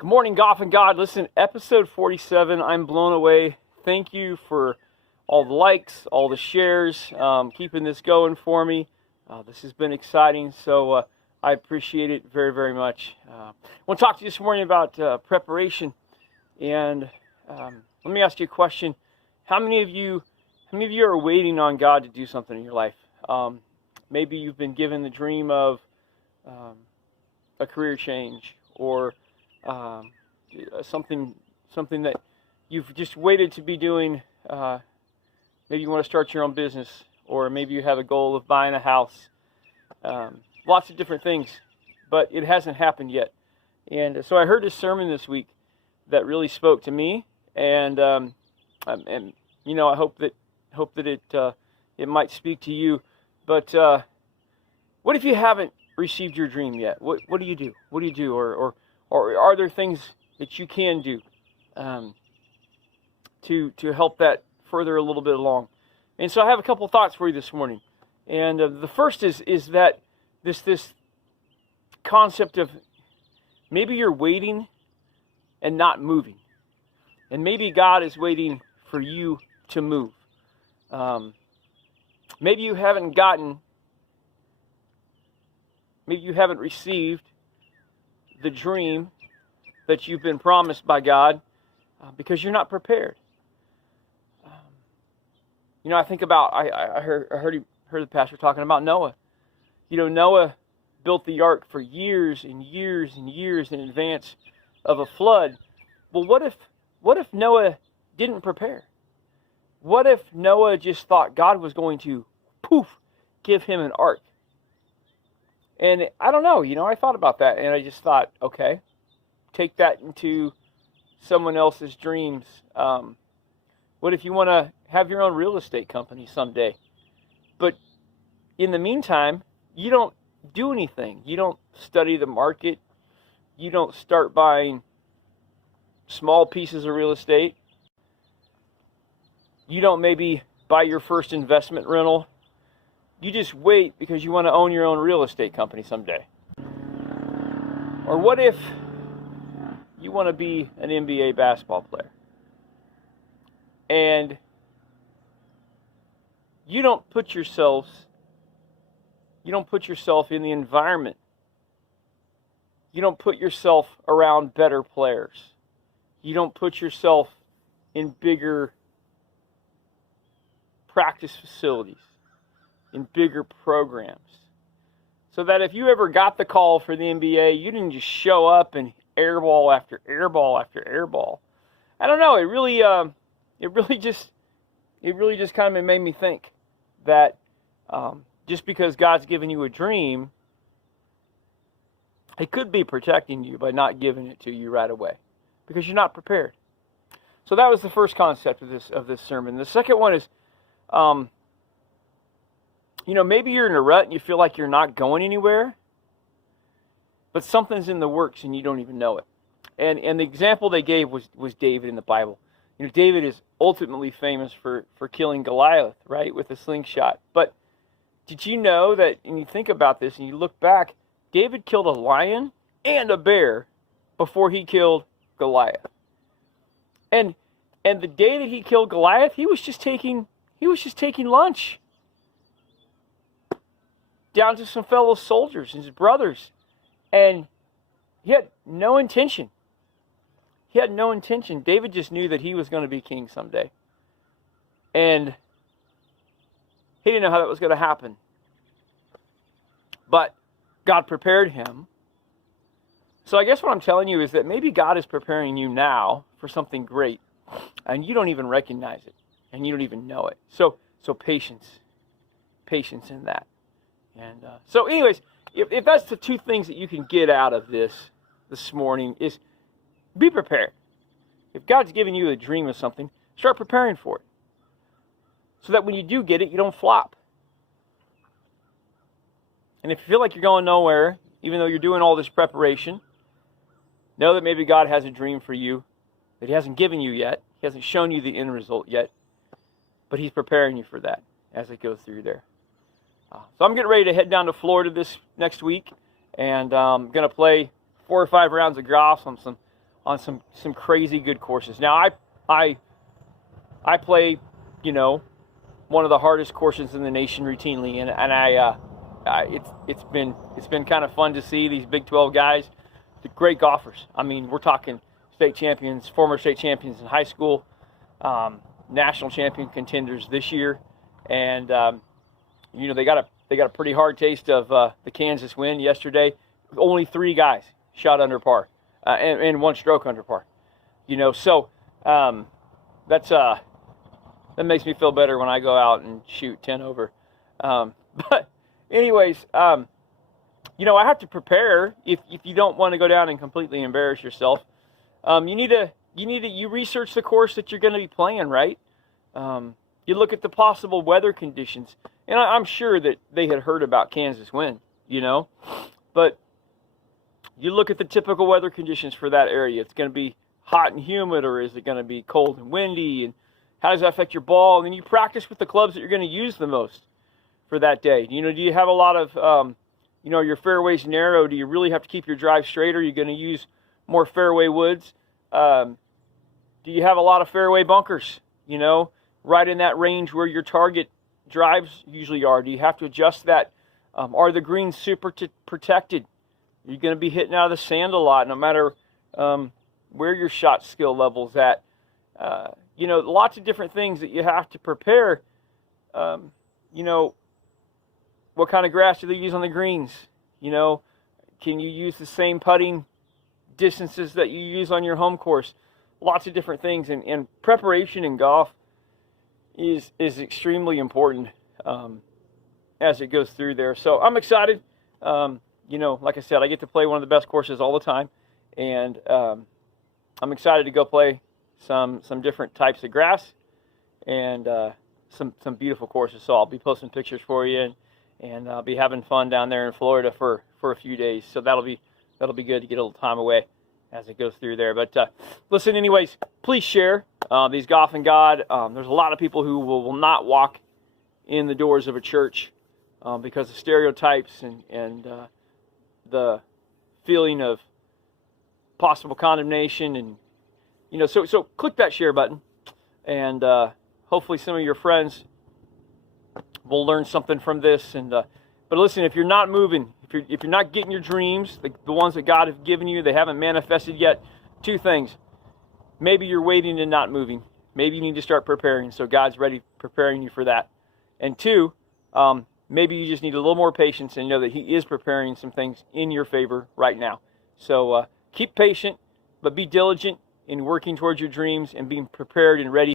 Good morning, Goff and God. Listen, episode 47, I'm blown away. Thank you for all the likes, all the shares, keeping this going for me. This has been exciting, so I appreciate it very, very much. I want to talk to you this morning about preparation, and let me ask you a question. How many of you are waiting on God to do something in your life? Maybe you've been given the dream of a career change, or something that you've just waited to be doing. Maybe you want to start your own business, or maybe you have a goal of buying a house. Lots of different things, but it hasn't happened yet. And so I heard a sermon this week that really spoke to me, and you know, I hope that it might speak to you. But what if you haven't received your dream yet? What do you do? What do you do? Or are there things that you can do to help that further a little bit along? And so I have a couple thoughts for you this morning. And the first is that this concept of maybe you're waiting and not moving, and maybe God is waiting for you to move. Maybe you haven't received the dream that you've been promised by God because you're not prepared. You know, I think about, I heard the pastor talking about Noah. You know, Noah built the ark for years and years and years in advance of a flood. Well, what if Noah didn't prepare? What if Noah just thought God was going to, give him an ark? And I don't know, you know, I thought about that, and I just thought, okay, take that into someone else's dreams. What if you want to have your own real estate company someday? But in the meantime, you don't do anything. You don't study the market. You don't start buying small pieces of real estate. You don't maybe buy your first investment rental. You just wait because you want to own your own real estate company someday. Or what if you want to be an NBA basketball player and you don't put yourself in the environment. You don't put yourself around better players. You don't put yourself in bigger practice facilities, in bigger programs, so that if you ever got the call for the NBA, you didn't just show up and airball after airball after airball. I don't know. It really just kind of made me think that just because God's given you a dream, He could be protecting you by not giving it to you right away because you're not prepared. So that was the first concept of this sermon. The second one is, you know, maybe you're in a rut and you feel like you're not going anywhere, but something's in the works and you don't even know it. And the example they gave was David in the Bible. You know, David is ultimately famous for killing Goliath, right, with a slingshot. But did you know that, and you think about this and you look back, David killed a lion and a bear before he killed Goliath. And the day that he killed Goliath, he was just taking lunch down to some fellow soldiers, his brothers, and he had no intention. David just knew that he was going to be king someday, and he didn't know how that was going to happen. But God prepared him. So I guess what I'm telling you is that maybe God is preparing you now for something great, and you don't even recognize it, and you don't even know it. So patience in that. And so anyways, if that's the two things that you can get out of this morning, is be prepared. If God's given you a dream of something, start preparing for it, so that when you do get it, you don't flop. And if you feel like you're going nowhere, even though you're doing all this preparation, know that maybe God has a dream for you that He hasn't given you yet. He hasn't shown you the end result yet, but He's preparing you for that as it goes through there. So I'm getting ready to head down to Florida this next week, and I'm going to play 4 or 5 rounds of golf on some on some crazy good courses. Now I play, you know, one of the hardest courses in the nation routinely, and it's been kind of fun to see these Big 12 guys, the great golfers. I mean, we're talking state champions, former state champions in high school, national champion contenders this year, and you know, they got a pretty hard taste of the Kansas win yesterday. Only 3 guys shot under par, and 1 stroke under par. You know, so that makes me feel better when I go out and shoot 10 over. But anyways, you know, I have to prepare if you don't want to go down and completely embarrass yourself. You research the course that you're going to be playing, right? You look at the possible weather conditions, and I'm sure that they had heard about Kansas wind, you know, but you look at the typical weather conditions for that area. It's going to be hot and humid, or is it going to be cold and windy, and how does that affect your ball? And then you practice with the clubs that you're going to use the most for that day. You know, do you have a lot of, you know, your fairways narrow? Do you really have to keep your drive straight, or are you going to use more fairway woods? Do you have a lot of fairway bunkers, you know, right in that range where your target drives usually are? Do you have to adjust that? Are the greens super protected? You're going to be hitting out of the sand a lot, no matter where your shot skill level's at. You know, lots of different things that you have to prepare. You know, what kind of grass do they use on the greens? You know, can you use the same putting distances that you use on your home course? Lots of different things, and preparation in golf is extremely important as it goes through there. So I'm excited. You know, like I said, I get to play one of the best courses all the time, and I'm excited to go play some different types of grass and some beautiful courses. So I'll be posting pictures for you, and I'll be having fun down there in Florida for a few days. So that'll be good to get a little time away as it goes through there. But listen, anyways, please share these Golf and God. There's a lot of people who will not walk in the doors of a church because of stereotypes and the feeling of possible condemnation, and you know, so click that share button, and hopefully some of your friends will learn something from this. And but listen, if you're not moving, if you're not getting your dreams, the ones that God has given you, they haven't manifested yet, 2 things. Maybe you're waiting and not moving. Maybe you need to start preparing, so God's ready preparing you for that. And 2, maybe you just need a little more patience and know that He is preparing some things in your favor right now. So keep patient, but be diligent in working towards your dreams and being prepared and ready